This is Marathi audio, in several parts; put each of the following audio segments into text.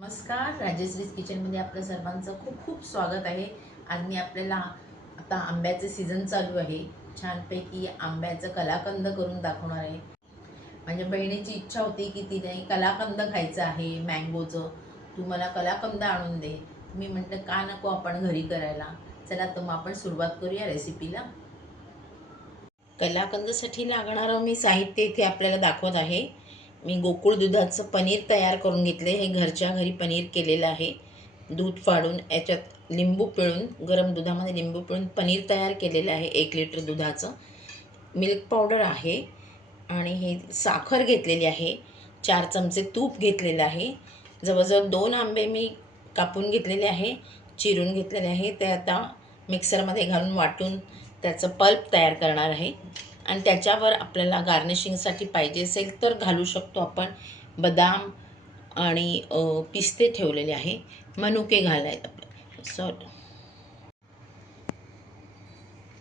नमस्कार, राजश्रीज किचनमध्ये आपलं सर्वांचं खूप खूप स्वागत आहे. आज मी आपल्याला आता आंब्याचे सीझन चालू आहे, छानपैकी आंब्याचं कलाकंद करून दाखवणार आहे. माझ्या बहिणीची इच्छा होती की तिने कलाकंद खायचं आहे मँगोचं, तू मला कलाकंद आणून दे. मी म्हटलं का नको आपण घरी करायला. चला तर मग आपण सुरुवात करूया रेसिपीला. कलाकंदसाठी लागणारं मी साहित्य इथे आपल्याला दाखवत आहे. मी गोकुळ दुधाचं पनीर तयार करून घेतले. हे घरच्या घरी पनीर केलेलं आहे. दूध फाडून याच्यात लिंबू पिळून, गरम दुधामध्ये लिंबू पिळून पनीर तयार केलेलं आहे 1 लिटर दुधाचं. मिल्क पावडर आहे आणि हे साखर घेतलेली आहे. 4 चमचे तूप घेतलेलं आहे. जवळजवळ 2 आंबे मी कापून घेतलेले आहे, चिरून घेतलेले आहे. ते आता मिक्सरमध्ये घालून वाटून त्याचं पल्प तयार करणार आहे. आणि त्याच्यावर आपल्याला गार्निशिंगसाठी पाहिजे असेल तर घालू शकतो आपण बदाम आणि पिस्ते ठेवलेले आहे. मनुके सॉरी,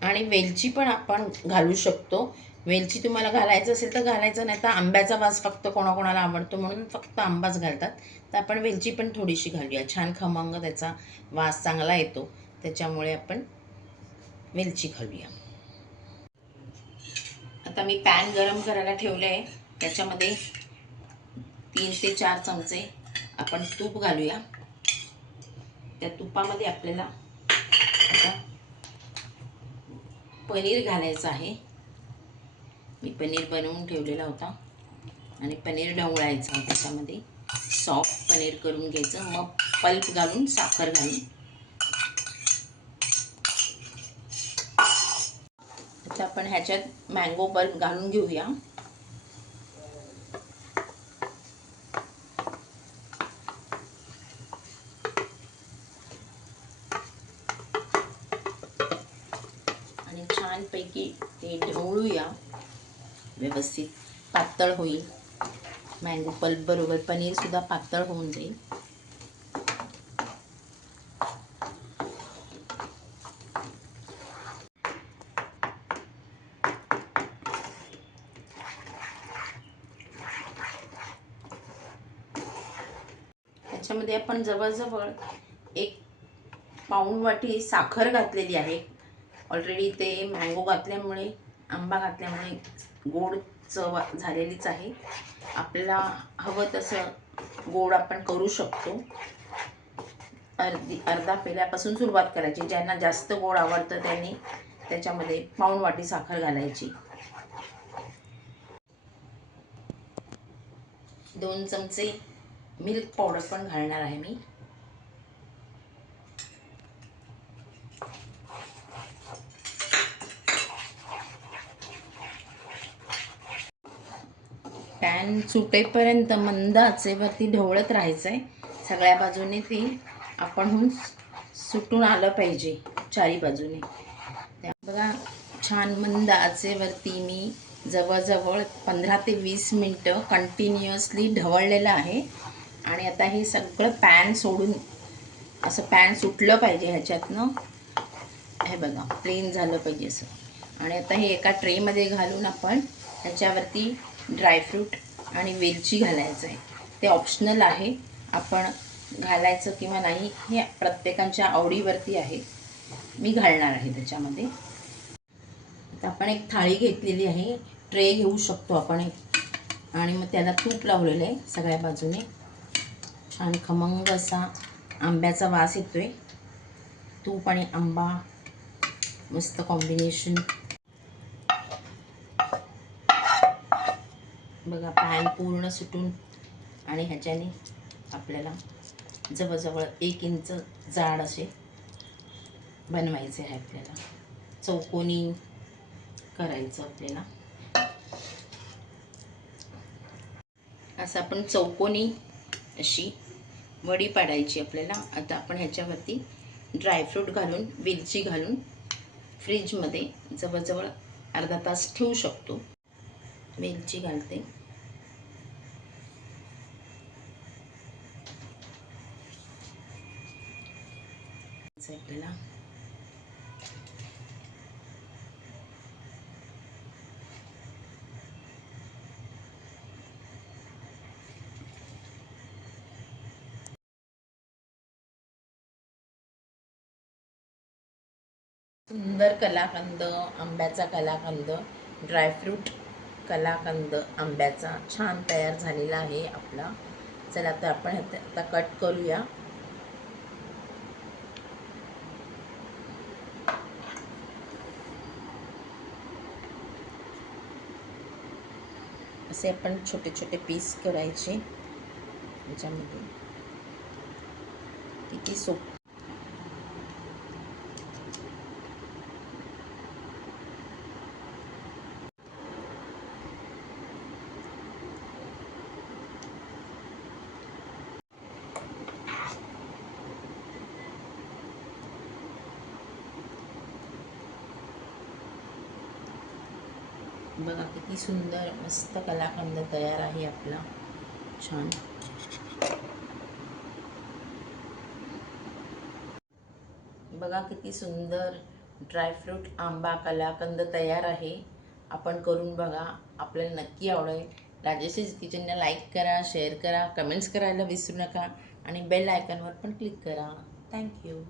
आणि वेलची पण आपण घालू शकतो. वेलची तुम्हाला घालायचं असेल तर घालायचं, नाही तर आंब्याचा वास फक्त कोणाकोणाला आवडतो म्हणून फक्त आंबाच घालतात. तर आपण वेलची पण थोडीशी घालूया, छान खमंग त्याचा वास चांगला येतो, त्याच्यामुळे आपण वेलची घालूया. आता मी पॅन गरम करायला ठेवले आहे. त्याच्यामध्ये 3 ते 4 चमचे आपण तूप घालूया. त्या तुपामध्ये आपल्याला आता पनीर घालायचं आहे. मी पनीर बनवून ठेवलेला होता आणि पनीर ढवळायचं त्याच्यामध्ये. सॉफ्ट पनीर करून घ्यायचं, मग पल्प घालून साखर घालून. आता आपण ह्याच्यात मँगो पल्प घालून घेऊया. आणि छानपैकी ते ढवळूया, व्यवस्थित पातळ होईल. मँगो पल्प बरोबर पनीरसुद्धा पातळ होऊन जाईल. त्याच्यामध्ये आपण जवळजवळ 1 पाऊण वाटी साखर घातलेली आहे. ऑलरेडी ते मँगो घातल्यामुळे, आंबा घातल्यामुळे गोड चव झालेलीच आहे. आपल्याला हवं तसं गोड आपण करू शकतो. अर्धा पेल्यापासून सुरुवात करायची. ज्यांना जास्त गोड आवडतं त्यांनी त्याच्यामध्ये पाऊण वाटी साखर घालायची. 2 चमचे मिल्क पावडर पण घालणार आहे मी. पॅन सुटेपर्यंत मंद आचेवरती ढवळत राहायचं आहे. सगळ्या बाजूने ती आपणहून सुटून आलं पाहिजे चारी बाजूने. बघा, छान मंद आचेवरती मी जवळजवळ 15 ते 20 मिनटं कंटिन्युअसली ढवळलेलं आहे. आणि आता हे सगळं पॅन सोडून, असं पॅन सुटलं पाहिजे ह्याच्यातनं. हे बघा, प्लेन झालं पाहिजे असं. आणि आता हे एका ट्रेमध्ये घालून आपण ह्याच्यावरती ड्रायफ्रूट आणि वेलची घालायचं आहे. ते ऑप्शनल आहे, आपण घालायचं किंवा नाही हे प्रत्येकाच्या आवडीवरती आहे. मी घालणार आहे त्याच्यामध्ये. आता आपण एक थाळी घेतलेली आहे, ट्रे घेऊ शकतो आपण एक, आणि मग त्याला तूप लावलेलं आहे सगळ्या बाजूने. छान खमंग असा आंब्याचा वास येतोय. तूप आणि आंबा मस्त कॉम्बिनेशन. बघा, पॅन पूर्ण सुटून, आणि ह्याच्याने आपल्याला जवळजवळ 1 इंच जाड असे बनवायचे आहे. आपल्याला चौकोनी करायचं. आपल्याला असं आपण चौकोनी अशी वडी पाडायची आपल्याला. आता आपण ह्याच्यावरती ड्रायफ्रूट घालून, वेलची घालून फ्रीजमध्ये जवळजवळ अर्धा तास ठेवू शकतो. वेलची घालते. आपल्याला सुंदर कलाकंद, आंब्याचा कलाकंद, ड्रायफ्रूट कलाकंद आंब्याचा छान तयार झालेला आहे आपला. चला तर आपण आता कट करूया. असे आपण छोटे छोटे पीस करायचे. त्याच्यामध्ये किती सोप बघा किती सुंदर मस्त कलाकंद तयार आहे आपला छान. बघा किती सुंदर ड्रायफ्रूट आंबा कलाकंद तयार आहे. आपण करून बघा, आपल्याला नक्की आवडेल. राजेश's किचनला लाईक करा, शेअर करा, कमेंट्स करायला विसरू नका आणि बेल आयकॉनवर पण क्लिक करा. थँक्यू.